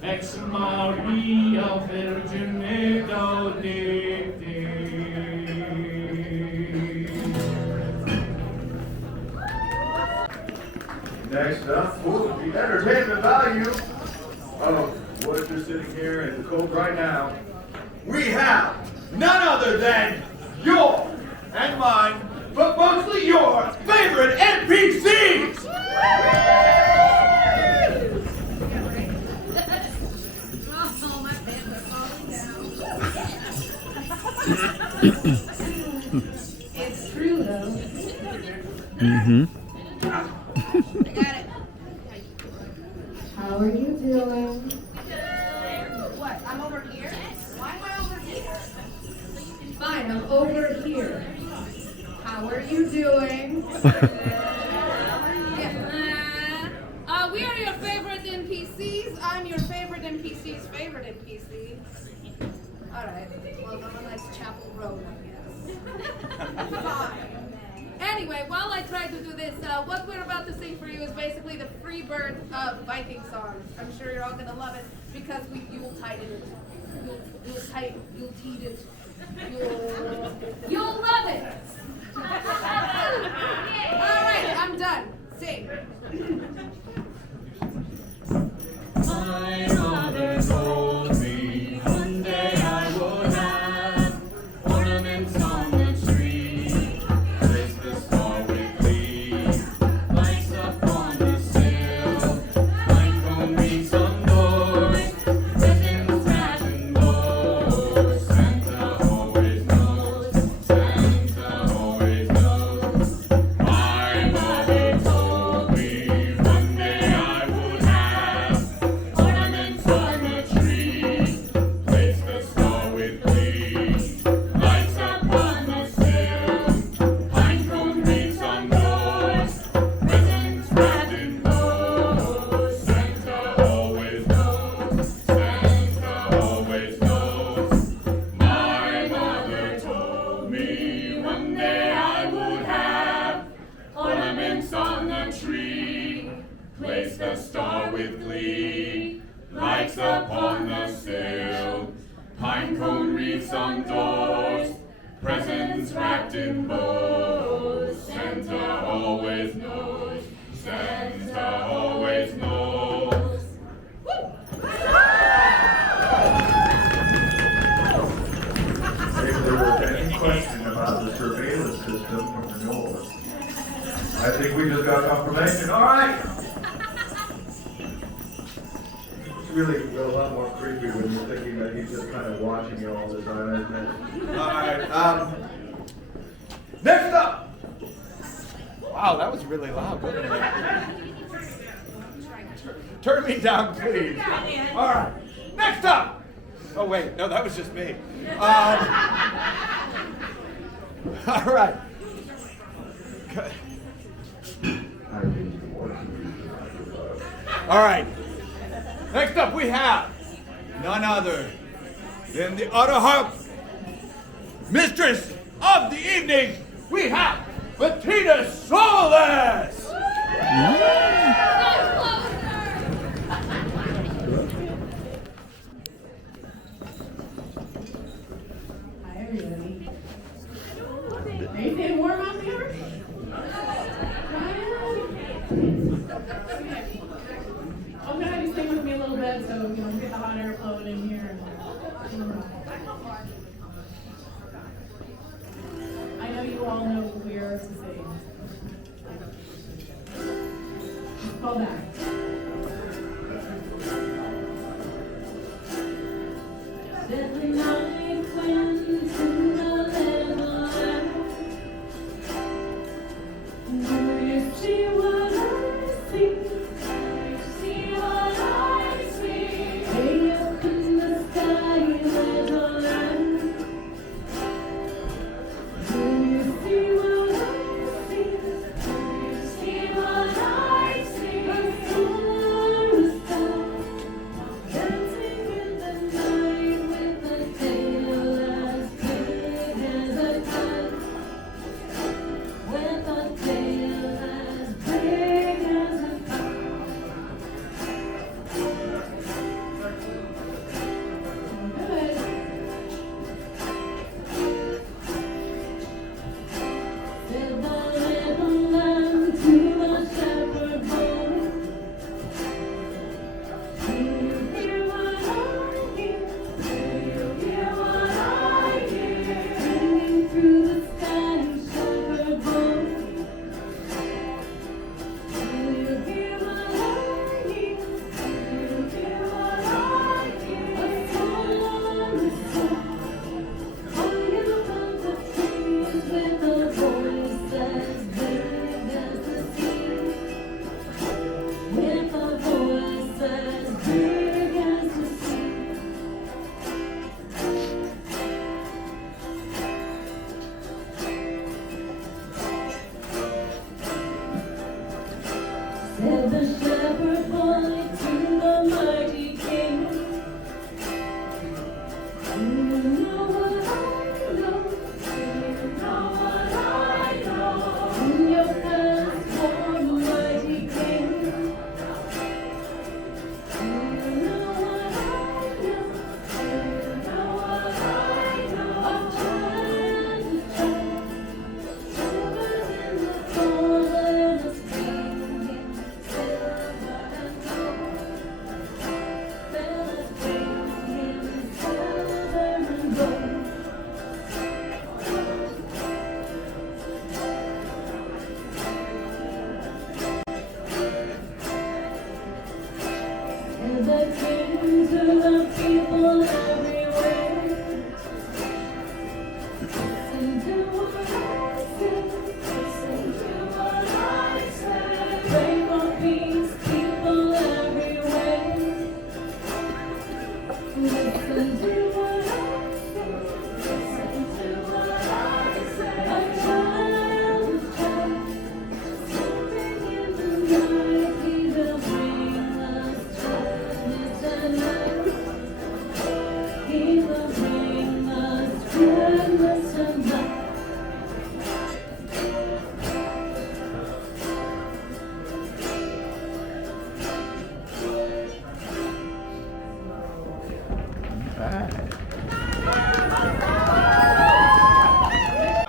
Ex Maria Virgine Gaudete. Next up, for the entertainment value of what you're sitting here in the cold right now, we have none other than your and mine, but mostly your favorite NPCs! It's true though. Mm-hmm. I got it. How are you doing? What? I'm over here? Why am I over here? Fine, I'm over here. How are you doing? We are your favorite NPCs. I'm your favorite NPC's favorite NPC. Alright, well, I'm on nice Chapel Road, I guess. Fine. Anyway, while I try to do this, what we're about to sing for you is basically the Freebird Viking song. I'm sure you're all going to love it because we Yuletided it. Yuletide it. You'll love it. Alright, I'm done. Sing. My mother told me one day I would have ornaments on the tree, place the star with glee, lights up on the sill, pinecone wreaths on doors, presents wrapped in bows. Santa always knows, Santa always knows. My mother told me one day I would have ornaments on the tree, place the star with glee, lights up on the sill, pinecone wreaths on doors, presents wrapped in bows. Santa always knows, Santa always knows. My mother told me one day I would have ornaments on the tree, place the star with glee, lights upon the sill, pinecone wreaths on doors, presents wrapped in bows. Santa always knows, Santa always knows. If there was any question about the surveillance system from the north, I think we just got confirmation. All right. It's really a lot more creepy when you're thinking that he's just kind of watching you all the time, isn't it? All right. Next up. Wow, that was really loud, wasn't it? Turn me down, please. All right. Next up. Oh, wait. No, that was just me. All right. Good. All right. Next up, we have none other than the utter harp mistress of the evening. We have Bettina Solas. Hi, everybody. Are you getting warm out there? I'm gonna have you stay with me a little bit so we get the hot air flowing in here. I know you all know where to sing. Just fall back. Every night when to the level, do you see what I see? Do you see what I see? Way up in the sky, little land. Do you see what I see?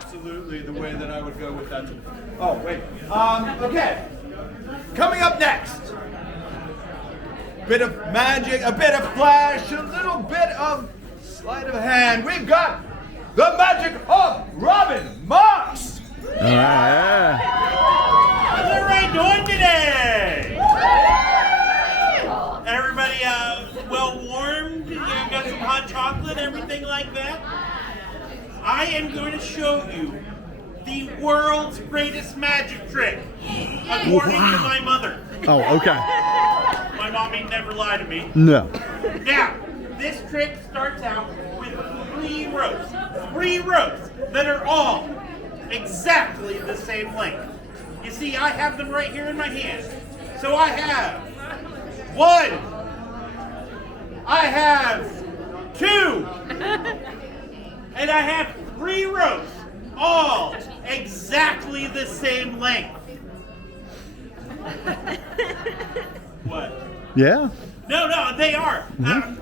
Absolutely the way that I would go with that. Oh, wait. Okay. Coming up next. Bit of magic, a bit of flash, a little bit of sleight of hand. We've got the magic of Robbin Moss. How's everybody doing today? Everybody well warmed? You got some hot chocolate, everything like that? I am going to show you the world's greatest magic trick, according to my mother. Oh, okay. My mom ain't never lied to me. No. Now, this trick starts out with 3 ropes. 3 ropes that are all exactly the same length. You see, I have them right here in my hand. So I have 1, I have 2, and I have 3 ropes, all exactly the same length. What? Yeah. No, they are.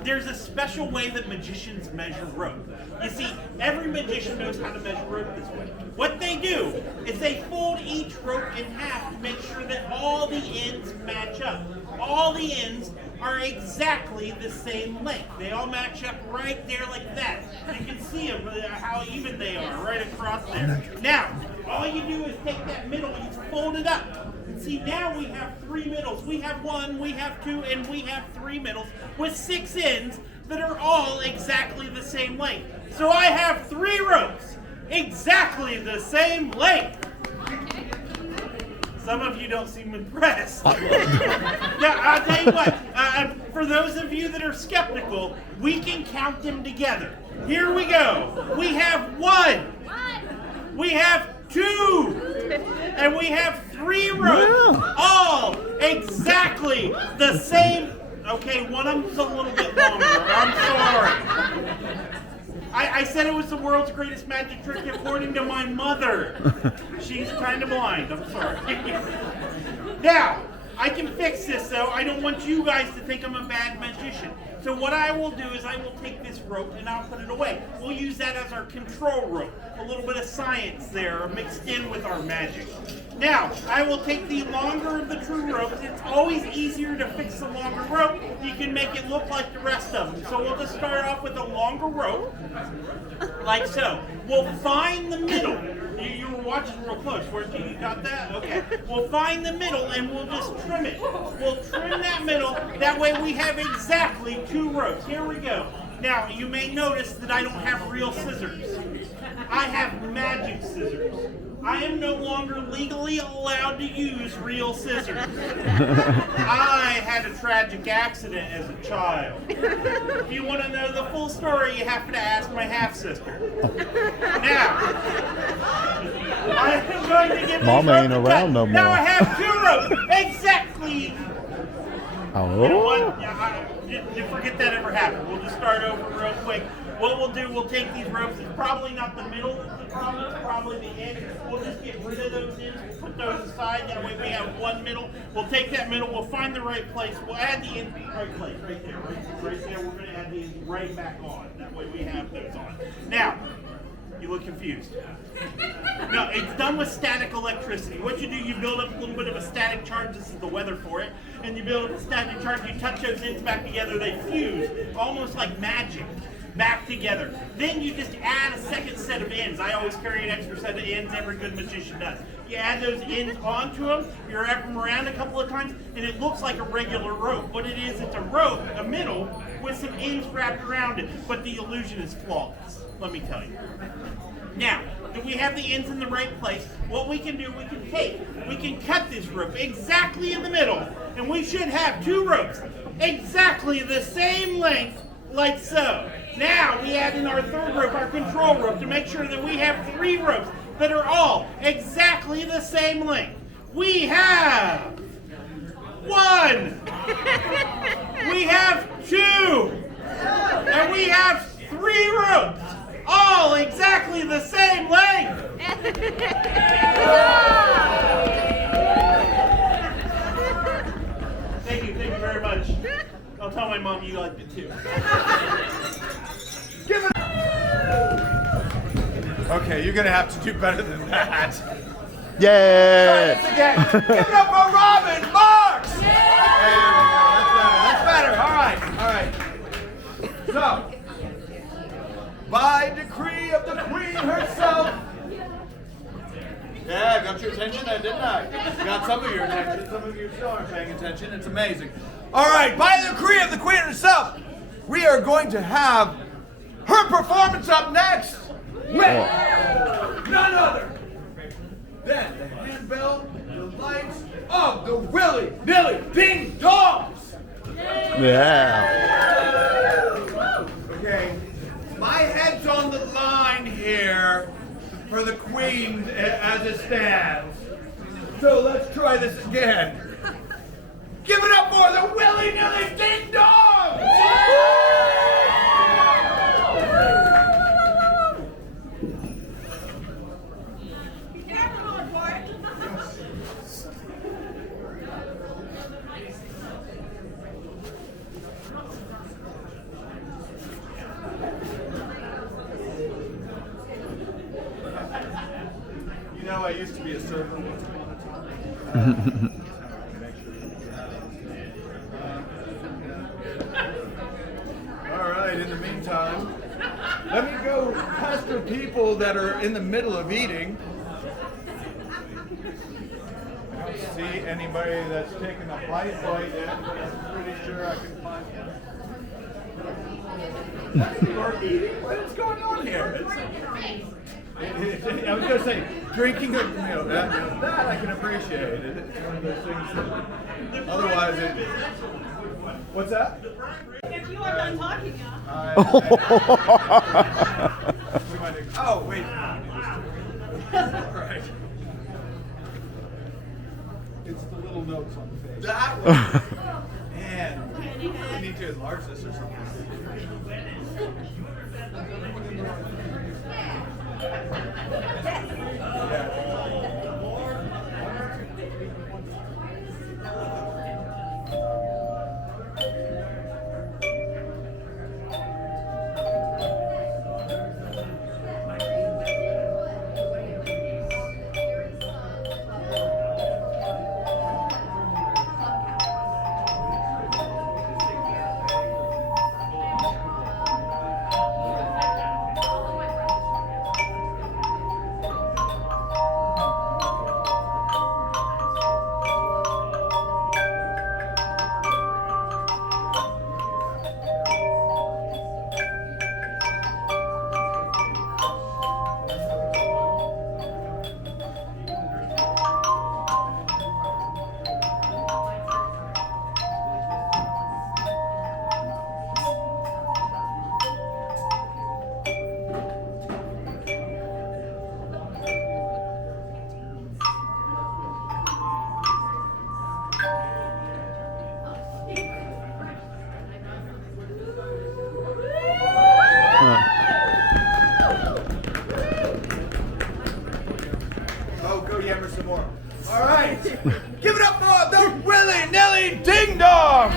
There's a special way that magicians measure rope. You see, every magician knows how to measure rope this way. What they do is they fold each rope in half to make sure that all the ends match up. All the ends are exactly the same length. They all match up right there like that. You can see them, how even they are, right across there. Now, all you do is take that middle and you fold it up. See, now we have 3 middles. We have 1, we have 2, and we have 3 middles with 6 ends that are all exactly the same length. So I have 3 ropes, exactly the same length. Some of you don't seem impressed. Now, I'll tell you what, for those of you that are skeptical, we can count them together. Here we go. We have 1. We have 2. And we have 3 ropes, all exactly the same. Okay, one of them's a little bit longer. I'm sorry. I said it was the world's greatest magic trick according to my mother. She's kind of blind. I'm sorry. Now, I can fix this though. I don't want you guys to think I'm a bad magician. So what I will do is I will take this rope and I'll put it away. We'll use that as our control rope. A little bit of science there mixed in with our magic. Now, I will take the longer of the true ropes. It's always easier to fix the longer rope. You can make it look like the rest of them. So we'll just start off with a longer rope, like so. We'll find the middle. You were watching real close. You got that? Okay. We'll find the middle and we'll just trim it. We'll trim that middle. That way we have exactly 2 ropes. Here we go. Now, you may notice that I don't have real scissors. I have magic scissors. I am no longer legally allowed to use real scissors. I had a tragic accident as a child. If you want to know the full story, you have to ask my half-sister. Now, I'm going to give Mama ain't around no more. Now I have 2 ropes. Exactly. Oh. You know what? You forget that ever happened. We'll just start over real quick. What we'll do, we'll take these ropes. It's probably not the middle that's the problem, it's probably the end. We'll just get rid of those ends, we'll put those aside. That way we have 1 middle. We'll take that middle, we'll find the right place. We'll add the end right place, right there. Right there, we're going to add the ends right back on. That way we have those on. Now, you look confused. No, it's done with static electricity. What you do, you build up a little bit of a static charge. This is the weather for it. And you build up a static charge, you touch those ends back together, they fuse, almost like magic. back together. Then you just add a second set of ends. I always carry an extra set of ends, every good magician does. You add those ends onto them, you wrap them around a couple of times, and it looks like a regular rope. What it is, it's a rope, a middle, with some ends wrapped around it, but the illusion is flawless, let me tell you. Now, if we have the ends in the right place, what we can do, we can cut this rope exactly in the middle, and we should have two ropes exactly the same length, like so. Now, we add in our third rope, our control rope, to make sure that we have three ropes that are all exactly the same length. We have one, we have two, and we have three ropes, all exactly the same length. Thank you very much. I'll tell my mom you liked it too. Okay, you're gonna have to do better than that. Yeah. Try this again. Give it up for Robbin Marks. That's better. All right. So, by decree of the Queen herself. Yeah, I got your attention there, didn't I? Got some of your attention. Some of you still aren't paying attention. It's amazing. All right, by the decree of the Queen herself, we are going to have her performance up next with none other than the handbell, the lights of the Willy Nilly Ding Dongs. Yeah. Okay, my head's on the line here for the Queen as it stands. So let's try this again. Give it up for the Willy Nilly Ding Dongs! You know, I used to be a server once upon a time. All right, in the meantime, let me go pester people that are in the middle of eating. I don't see anybody that's taken a bite yet, but I'm pretty sure I can find one. People are eating? What is going on here? I was going to say, drinking a meal, that I can appreciate. It's one of those things that, otherwise it... What's that? If you are done talking, Oh, wait. All right. It's the little notes on the page. That one. Man, I need to enlarge this or something. Oh, go yammer some more. All right. Give it up for the Willy Nilly Ding Dongs!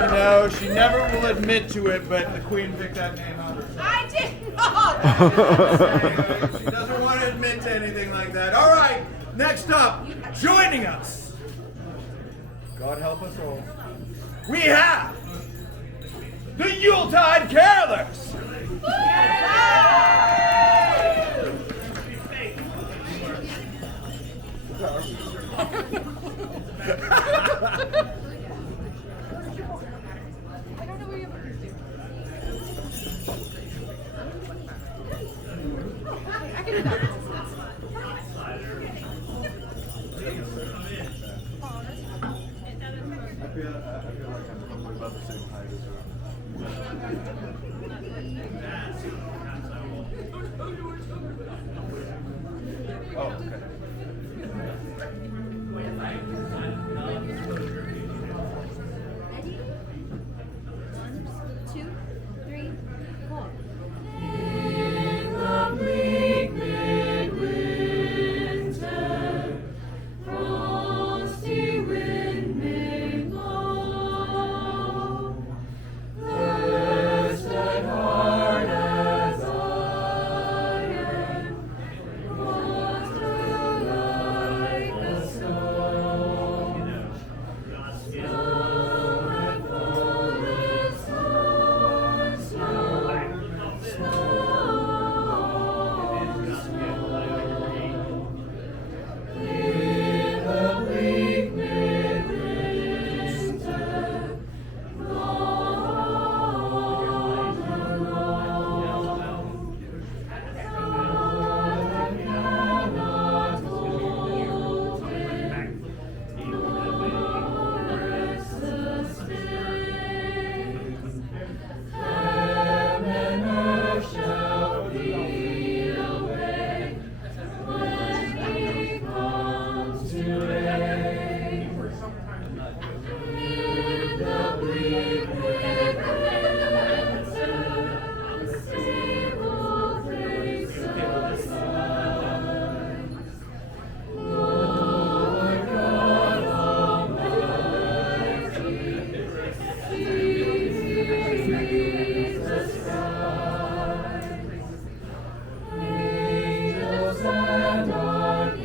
You know, she never will admit to it, but the Queen picked that name out herself. I did not. She doesn't want to admit to anything like that. All right, next up, joining us, God help us all, we have the Yuletide Carolers. I can do that. I feel like I'm probably about the same height as her. Oh, okay. Ready? 1, 2, 3, 4. In the bleak midwinter, frosty wind made low, thirsted hard as iron, was through like a stone. Snow had fallen, snow, snow, in the bleak midwinter, long ago, God cannot hold him, nor restless days. Heaven and earth shall flee away when he comes to reign. In the bleak midwinter, the stable place aside, Lord God Almighty, Jesus Christ. Angels and archangels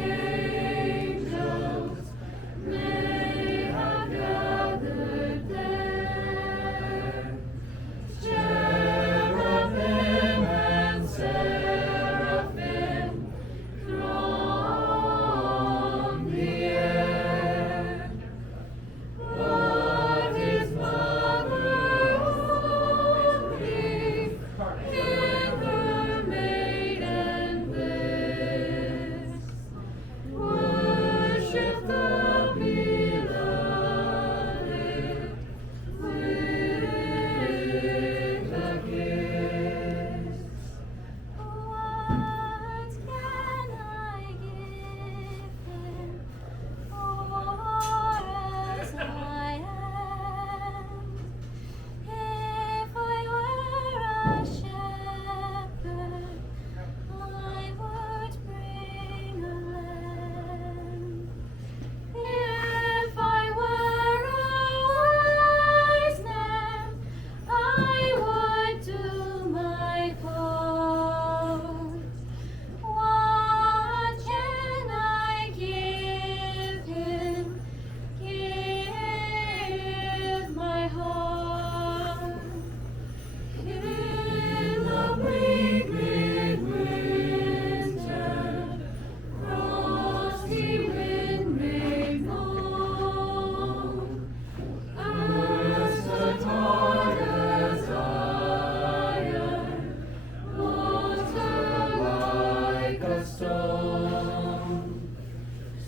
may have gathered there. Cherubim and seraphim throng the air. But his mother only in her maiden bliss worship the beloved with a kiss. What can I give him for as I am? If I were a shepherd, I would bring a lamb. If I were a wise man, I would do my part. What can I give him? Give my heart. In the bleak midwinter, frosty wind made moan, earth stood hard as iron, water like a stone.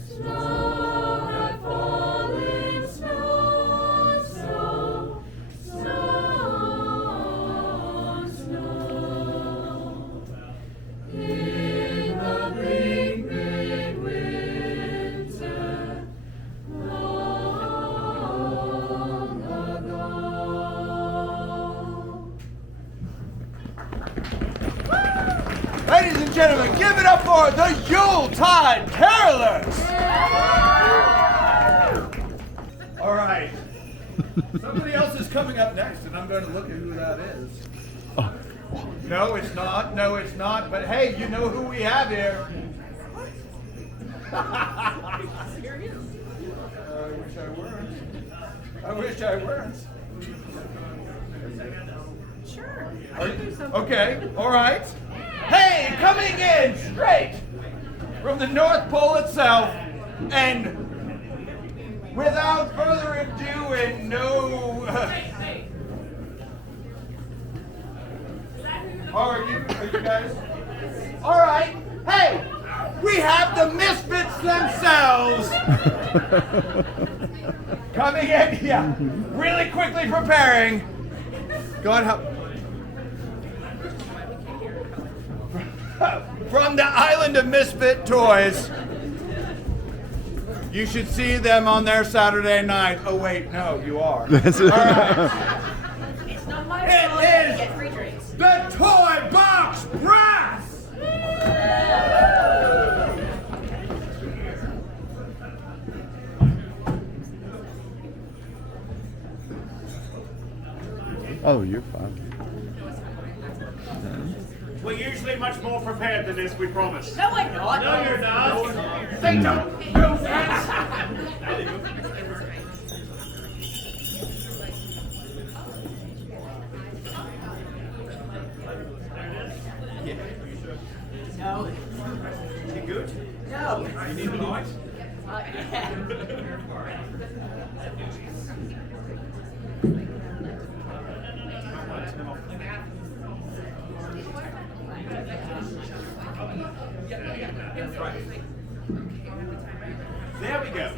Snow had fallen, snow, snow, snow, snow. In the bleak midwinter, long ago. Ladies and gentlemen, give it up for the Yuletide Carolers. All right. Somebody else is coming up next, and I'm going to look at who that is. No, it's not. No, it's not. But hey, you know who we have here. I wish I weren't. I wish I weren't. Okay, all right. Hey, coming in straight from the North Pole itself, and without further ado and no... Are you guys? All right. Hey, we have the misfits themselves coming in. Yeah, really quickly preparing. Go on, help. From the island of misfit toys. You should see them on their Saturday night. Oh wait, no, you are. All right. It's not my fault that you get free drinks. The Toy Box Press! Oh, you're fine. We're usually much more prepared than this, we promise. No, I'm not. No, you're not. They don't do that! No. You good? No. You need the light? Yeah. There we go. There we go.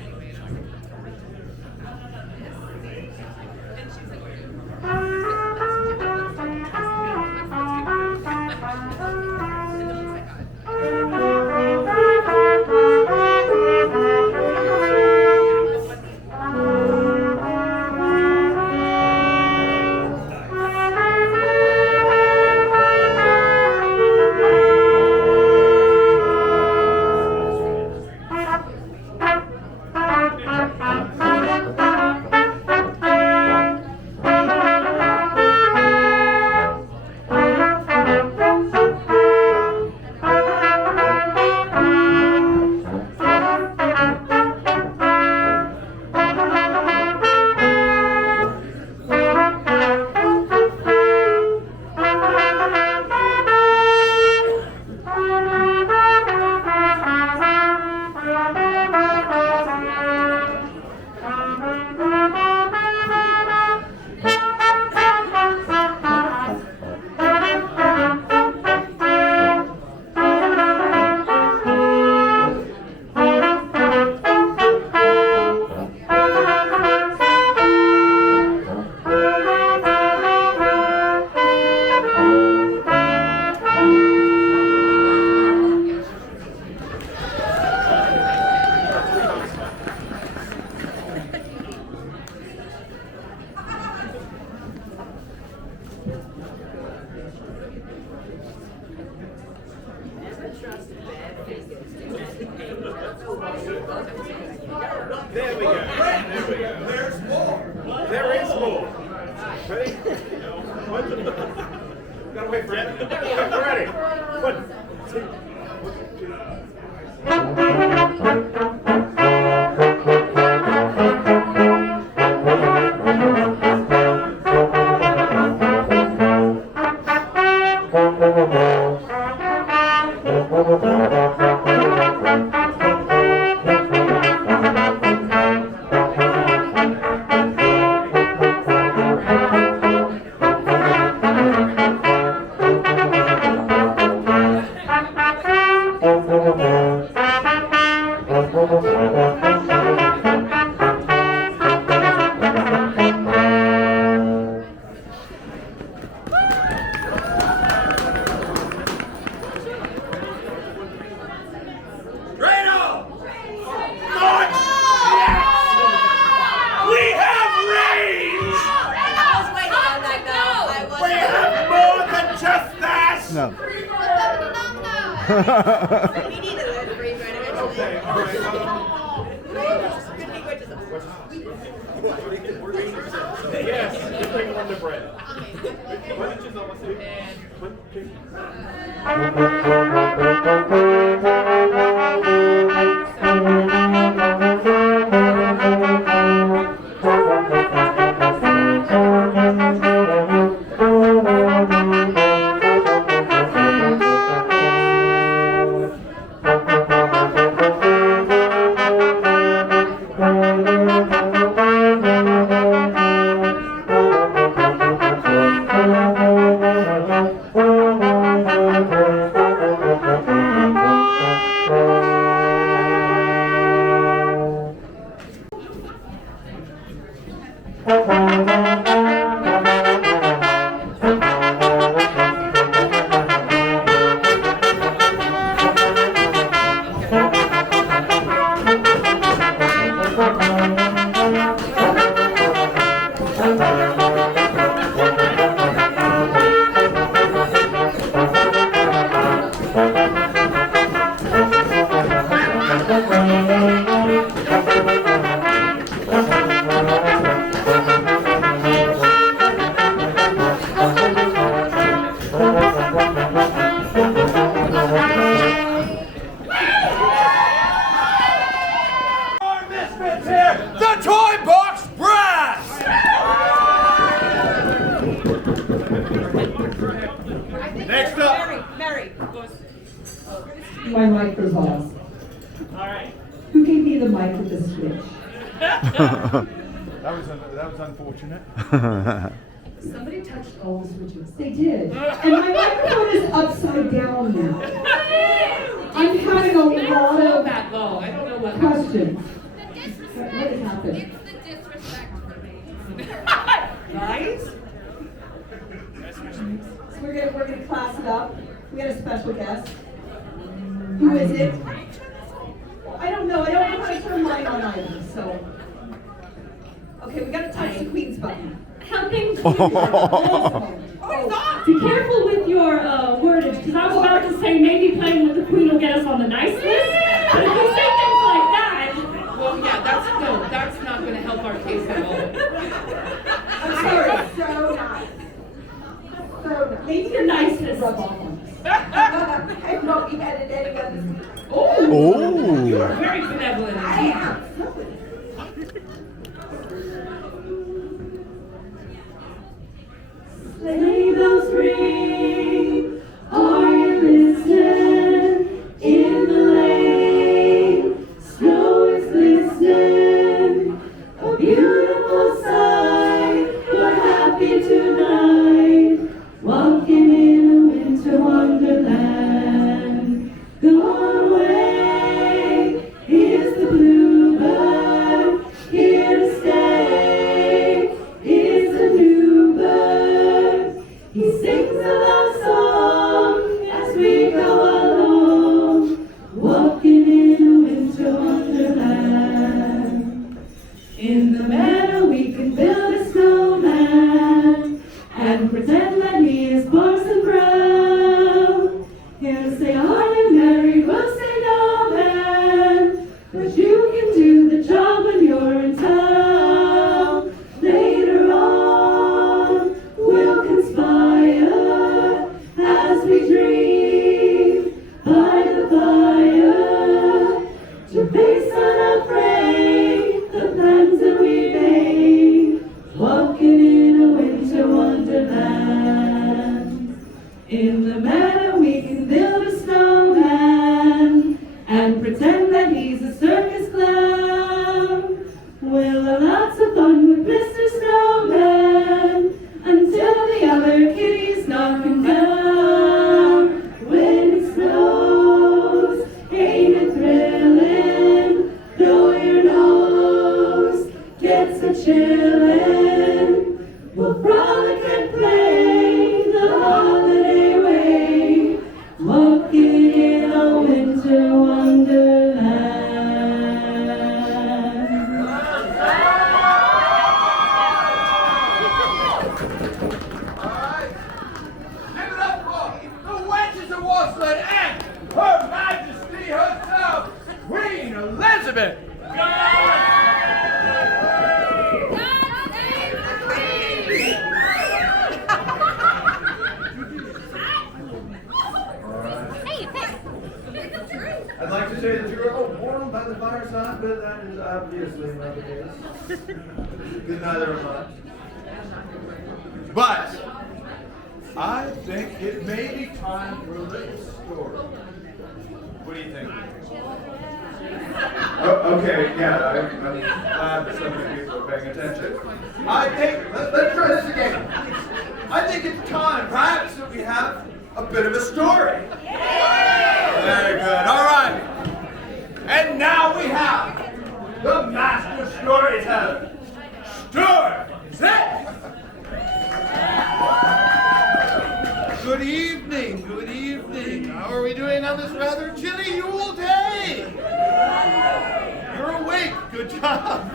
There we go. There's more. There is more. Ready? Gotta wait for it. Ready? 1, No. We needed a freeze right eventually. Okay, all right. Good thing we're just Yes, you bring Wonder Bread. you the mic with the switch. That was unfortunate. Somebody touched all the switches. They did. And my microphone is upside down now. I'm having a lot of that low. I don't know what questions. The What has happened? It's the disrespect for me. Right? So we're gonna class it up. We got a special guest. Who is it? I don't know. I don't know how to turn mine on either. So, okay, we gotta touch the Queen's button. Helping to Oh, be careful with your wordage, because I was about to say maybe playing with the Queen will get us on the nice list. But if you say things like that, Well, yeah, that's not going to help our case at all. I'm sorry. So nice. So nice. maybe the nicest. Rub off on us. I won't be headed anyone this week. Oh. You are very benevolent. I am. Sleigh bells ring, are you listening? In the lane, snow is glistening, a beautiful sight. We're happy tonight, walking in a winter wonderland. Gone away, here's the bluebird, here to stay is a new bird. He sings a love song as we go along, walking in a winter wonderland. In the meadow we can build a snowman and pretend that he is Parson Brown. He'll say, "Are you married?" We'll say, "No, man," but you can do the job when you're in town. Later on, we'll conspire as we dream by the fire to face unafraid the plans that we made, walking in a winter wonderland. In the meadow we can build a snowman and pretend that he's a circus clown. We'll have lots of fun with Mr. Snowman until the other kitties knock him down. When it snows, ain't it thrilling? Though your nose gets a chillin', we'll frolic and play the holiday way, walking in a winter wonderland. Alright. Give it up for the wenches of Wassland and Her Majesty herself, Queen Elizabeth. I'd like to say that you are warm by the fireside, but that is obviously not the case. Because neither am I. But I think it may be time for a little story. What do you think? Oh, okay, yeah, I'm glad that some of you are paying attention. I think, let's try this again. I think it's time, perhaps, that we have a bit of a story. Very good, all right. And now we have the master storyteller, Stuart. Good evening, good evening. How are we doing on this rather chilly Yule day? You're awake, good job.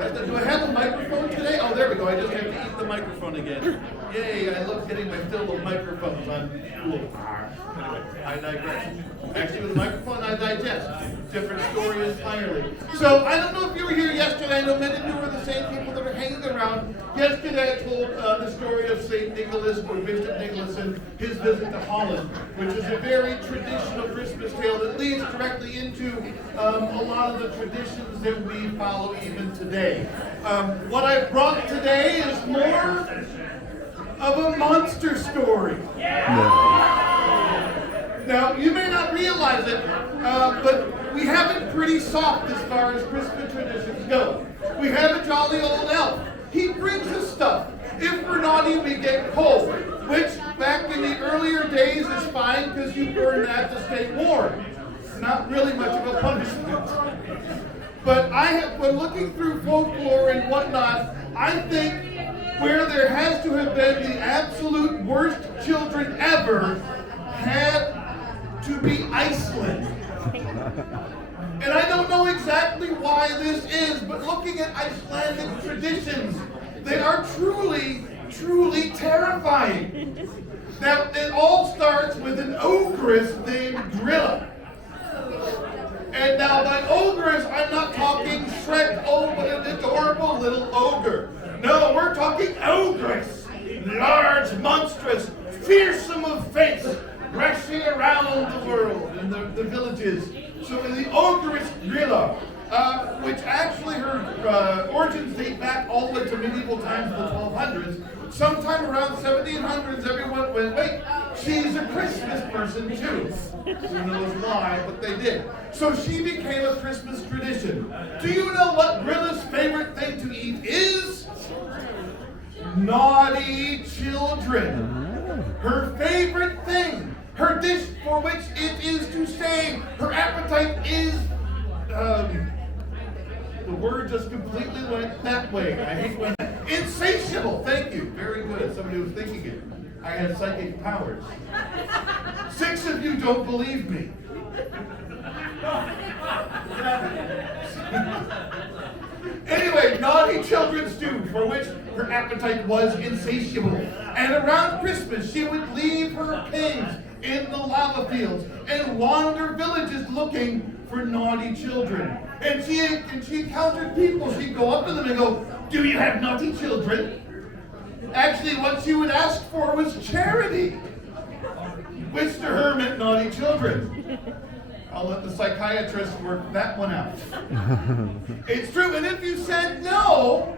Do I have a microphone today? Oh, there we go. I just have to eat the microphone again. Yay, I love getting my fill of microphones on Yule. Anyway, I digress. Actually, with a microphone, I digest. Different story entirely. So, I don't know if you were here yesterday. I know many of you were the same people that are hanging around. Yesterday, I told the story of St. Nicholas, or Bishop Nicholas, and his visit to Holland, which is a very traditional Christmas tale that leads directly into a lot of the traditions that we follow even today. What I brought today is more of a monster story. Now, you may not realize it, but we have it pretty soft as far as Christmas traditions go. We have a jolly old elf. He brings us stuff. If we're naughty, we get coal, which back in the earlier days is fine because you burn that to stay warm. It's not really much of a punishment. But when looking through folklore and whatnot, I think where there has to have been the absolute worst children ever had to be Iceland. And I don't know exactly why this is, but looking at Icelandic traditions, they are truly, truly terrifying. Now, it all starts with an ogress named Grilla. And now by ogress, I'm not talking Shrek, oh, but an adorable little ogre. No, we're talking ogress. Large, monstrous, fearsome of face, rushing around the world in the villages. So in the ogress Grilla, which actually her origins date back all the way to medieval times, the 1200s. Sometime around 1700s, everyone went, wait, she's a Christmas person too. Who knows why, but they did. So she became a Christmas tradition. Do you know what Grilla's favorite thing to eat is? Naughty children. Her favorite thing. Her dish for which it is to say her appetite is, the word just completely went that way. I hate when insatiable. Thank you. Very good. Somebody was thinking it. I have psychic powers. 6 of you don't believe me. Anyway, naughty children's stew, for which her appetite was insatiable. And around Christmas, she would leave her caves in the lava fields and wander villages looking for naughty children. And she encountered people. She'd go up to them and go, "Do you have naughty children?" Actually, what she would ask for was charity, which to her meant naughty children. I'll let the psychiatrist work that one out. It's true, and if you said no,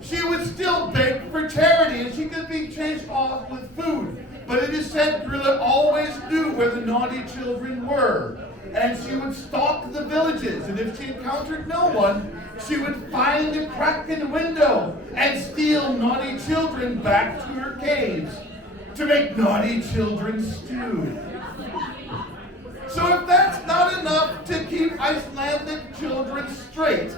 she would still beg for charity, and she could be chased off with food. But it is said Grilla always knew where the naughty children were, and she would stalk the villages, and if she encountered no one, she would find a crack in the window and steal naughty children back to her caves to make naughty children stew. So if that's not enough to keep Icelandic children straight,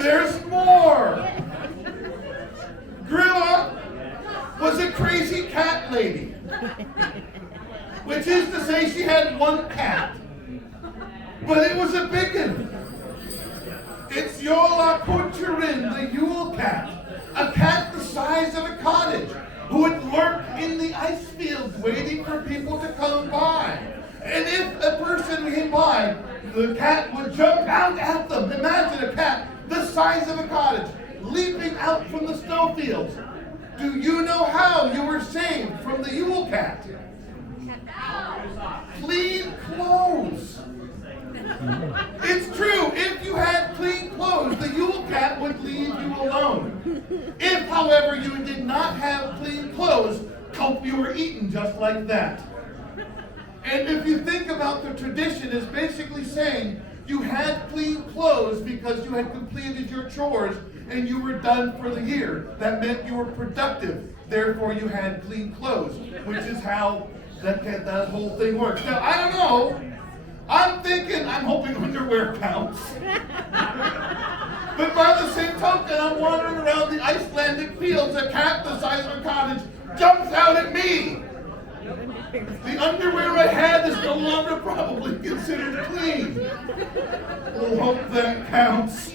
there's more. Grilla was a crazy cat lady, which is to say she had one cat, but it was a big one. It's Yola Kucherin, the Yule cat, a cat the size of a cottage, who would lurk in the ice fields waiting for people to come by. And if a person came by, the cat would jump out at them. Imagine a cat the size of a cottage, leaping out from the snow fields. Do you know how you were saved from the Yule cat? Clean clothes. It's true, if you had clean clothes, the Yule cat would leave you alone. If, however, you did not have clean clothes, you were eaten just like that. And if you think about the tradition, it's basically saying you had clean clothes because you had completed your chores and you were done for the year. That meant you were productive. Therefore, you had clean clothes, which is how that whole thing works. Now, I don't know. I'm hoping underwear counts. But by the same token, I'm wandering around the Icelandic fields, a cat the size of a cottage jumps out at me. The underwear I had is no longer probably considered clean. We'll hope that counts.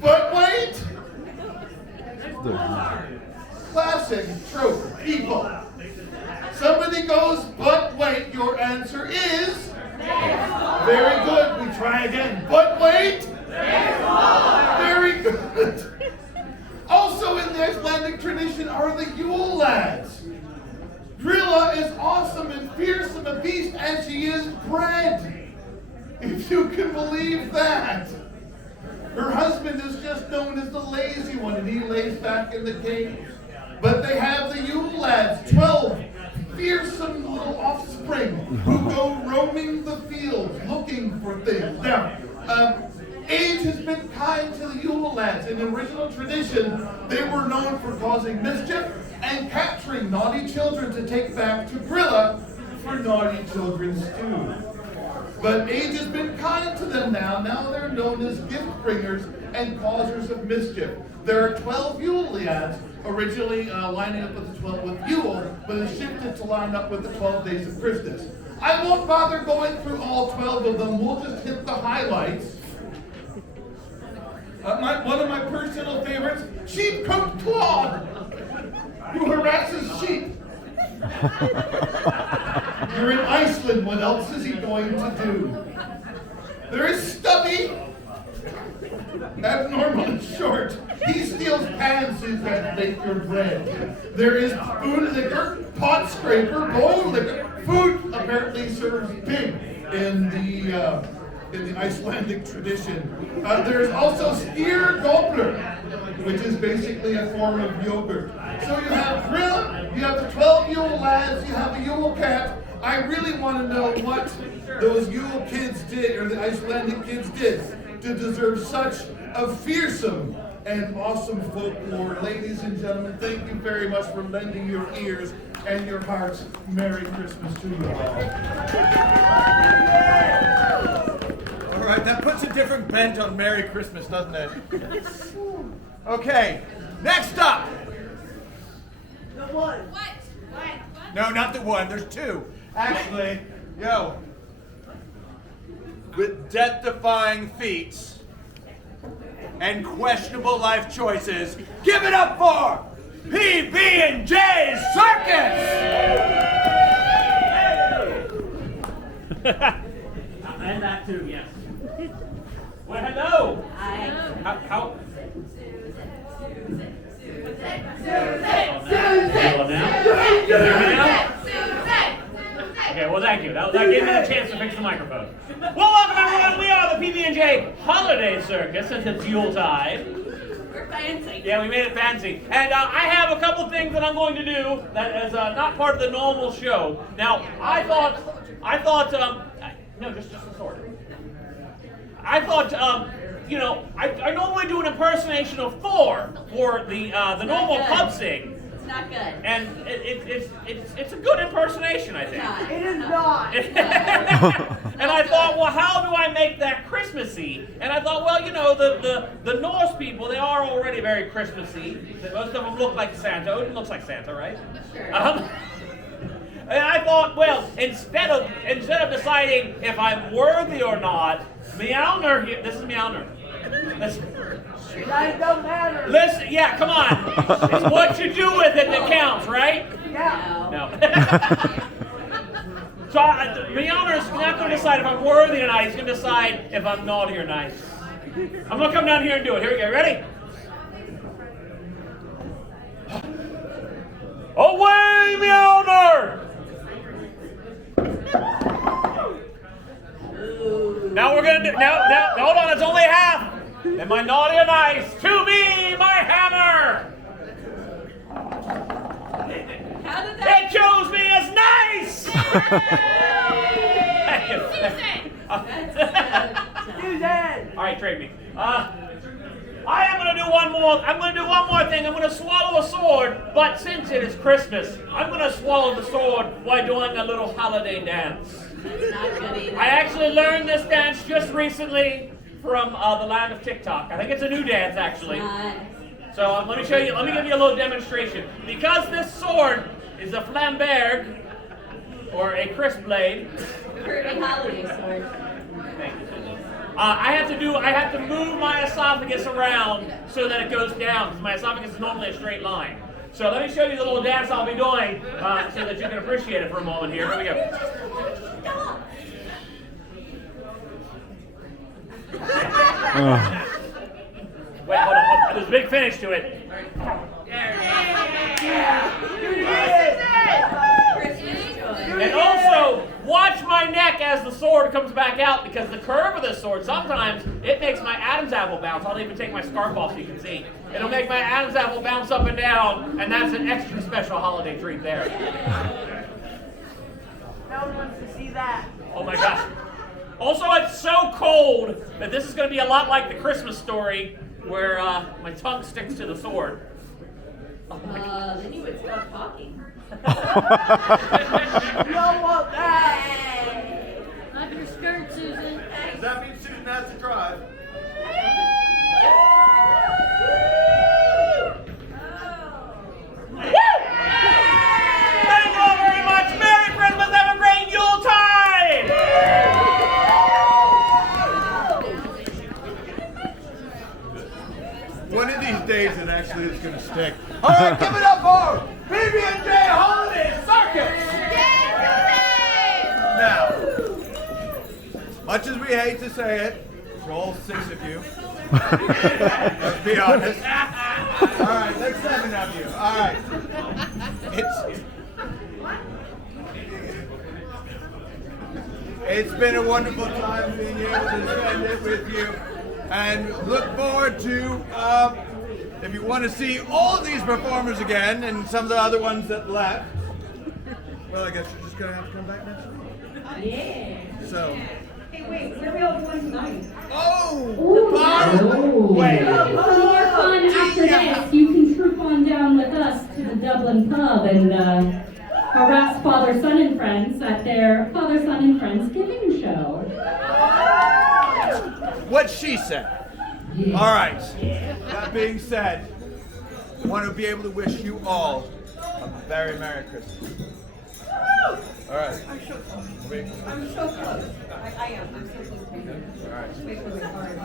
But wait! Classic trope, people. Somebody goes, but wait, your answer is? Very good, we try again. But wait! Very good. Also in the Icelandic tradition are the Yule lads. Grilla is awesome and fearsome a beast as she is bred. If you can believe that. Her husband is just known as the lazy one, and he lays back in the cave. But they have the Yule lads, 12 fearsome little offspring who go roaming the fields looking for things. Now, age has been kind to the Yule lads. In the original tradition, they were known for causing mischief and capturing naughty children to take back to Grilla for naughty children's stew. But age has been kind to them now. Now they're known as gift bringers and causers of mischief. There are 12 Yule lads, originally lining up with the 12 with Yule, but it's shifted to line up with the 12 days of Christmas. I won't bother going through all 12 of them. We'll just hit the highlights. One of my personal favorites, Sheepcoat Claude, who harasses sheep. You're in Iceland, what else is he going to do? There is Stubby, abnormally short. He steals pansies that bake your bread. There is Food Liquor, Pot Scraper, Bowl Liquor. Food apparently serves pig in the Icelandic tradition. There's also Styr Gobbler, which is basically a form of yogurt. So you have Grilla, you have the 12 Yule lads, you have a Yule cat. I really want to know what those Yule kids did, or the Icelandic kids did, to deserve such a fearsome and awesome folklore. Ladies and gentlemen, thank you very much for lending your ears and your hearts. Merry Christmas to you all. All right, that puts a different bent on Merry Christmas, doesn't it? Okay, next up. The one. What? No, not the one, there's two. Actually, with death-defying feats and questionable life choices, give it up for PB&J's Circus! And that too, yes. Well, hello. Hi. How? Okay, well, thank you. That gave me the chance to fix the microphone. Well, welcome everyone. We are the PB&J Holiday Circus, and it's Yuletide. We're fancy. Yeah, we made it fancy. And I have a couple things that I'm going to do that is not part of the normal show. Now, I thought, no, just the sword. I thought, I normally do an impersonation of Thor for the normal pub sing. It's not good. And it's a good impersonation, I think. It is not. And I thought, well, how do I make that Christmassy? And I thought, well, the Norse people, they are already very Christmassy. Most of them look like Santa. Odin looks like Santa, right? Sure. And I thought, well, instead of deciding if I'm worthy or not, Mjolnir here. This is Mjolnir. That don't matter. Listen, yeah, come on. It's what you do with it that counts, right? Yeah. No. So Mjolnir's not going to decide if I'm worthy or not. He's going to decide if I'm naughty or nice. I'm going to come down here and do it. Here we go. Ready? Away, Mjolnir! Now we're going to do... Now, hold on. It's only half. Am I naughty or nice? To me, my hammer! How did that? It chose me as nice! Susan! All right, trade me. I am going to do one more. I'm going to do one more thing. I'm going to swallow a sword, but since it is Christmas, I'm going to swallow the sword while doing a little holiday dance. That's not good either. I actually learned this dance just recently from the land of TikTok. I think it's a new dance, actually. So let me show you. Let me give you a little demonstration. Because this sword is a flamberge, or a crisp blade. Pretty holiday sword. Thank you, Susan. I have to move my esophagus around so that it goes down, because my esophagus is normally a straight line. So let me show you the little dance I'll be doing so that you can appreciate it for a moment here. Here we go. Wait, hold on. There's a big finish to it. And also, watch my neck as the sword comes back out, because the curve of this sword, sometimes it makes my Adam's apple bounce. I'll even take my scarf off so you can see. It'll make my Adam's apple bounce up and down, and that's an extra special holiday treat there. No one wants to see that. Oh my gosh. Also, it's so cold that this is going to be a lot like the Christmas Story where my tongue sticks to the sword. Oh my gosh. Then you would stop talking. You don't want that. Love your skirt, Susan. Does that mean Susan has to drive? Thank you all very much. Merry Christmas. Have a great Yuletide. One of these days it actually is going to stick. All right, give it up for PB&J Holiday Circus! Now, much as we hate to say it, for all 6 of you, let's be honest. All right, there's 7 of you. All right. It's been a wonderful time being able to spend it with you. And look forward to, if you want to see all of these performers again and some of the other ones that left, well, I guess you're just going to have to come back next week. Yeah. So. Hey, wait, what are we all doing tonight? Oh! Wait. For more fun after this, you can troop on down with us to the Dublin pub and harass Father, Son, and Friends at their Father, Son, and Friends giving show. What she said. Yeah. All right. That being said, I want to be able to wish you all a very Merry Christmas. All right. I'm so close. I am. I'm so close to you. All right. Wait, all right.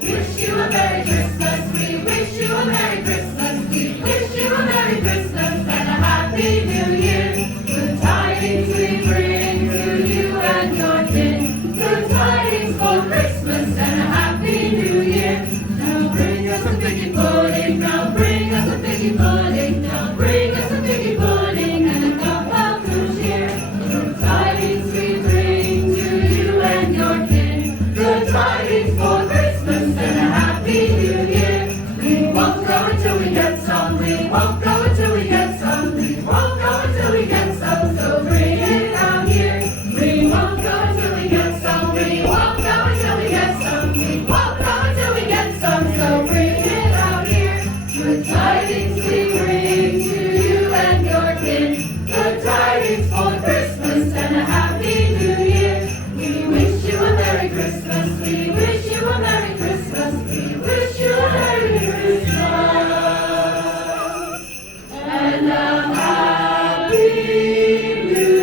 Wish you a Merry Christmas, we wish you a Merry Christmas, we wish you a Merry Christmas and a Happy New Year. Good tidings we bring to you and your kin. Good tidings for Christmas and a Happy New Year. Now bring us a figgy pudding, now bring us a figgy pudding, now bring us a figgy pudding and a cup of good cheer. Good tidings we bring to you and your kin. Good tidings for Christmas and a Happy New Year. We won't go until we get some. We won't go until we get some. We won't go until we get some. So bring it out here. We won't go until we get some. We won't go until we get some. We won't go until we get some. So bring it out here. Good tidings we bring to you and your kin. Good tidings for Christmas and a Happy New Year. We wish you a Merry Christmas. We wish you a Merry Christmas. We wish you a Merry Christmas and a Happy New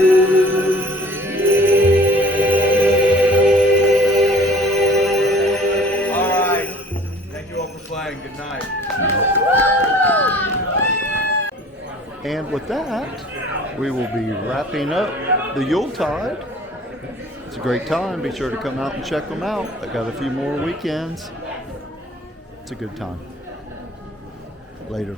Year. All right. Thank you all for playing. Good night. And with that, we will be wrapping up the Yuletide. It's a great time. Be sure to come out and check them out. They got a few more weekends. It's a good time. Later.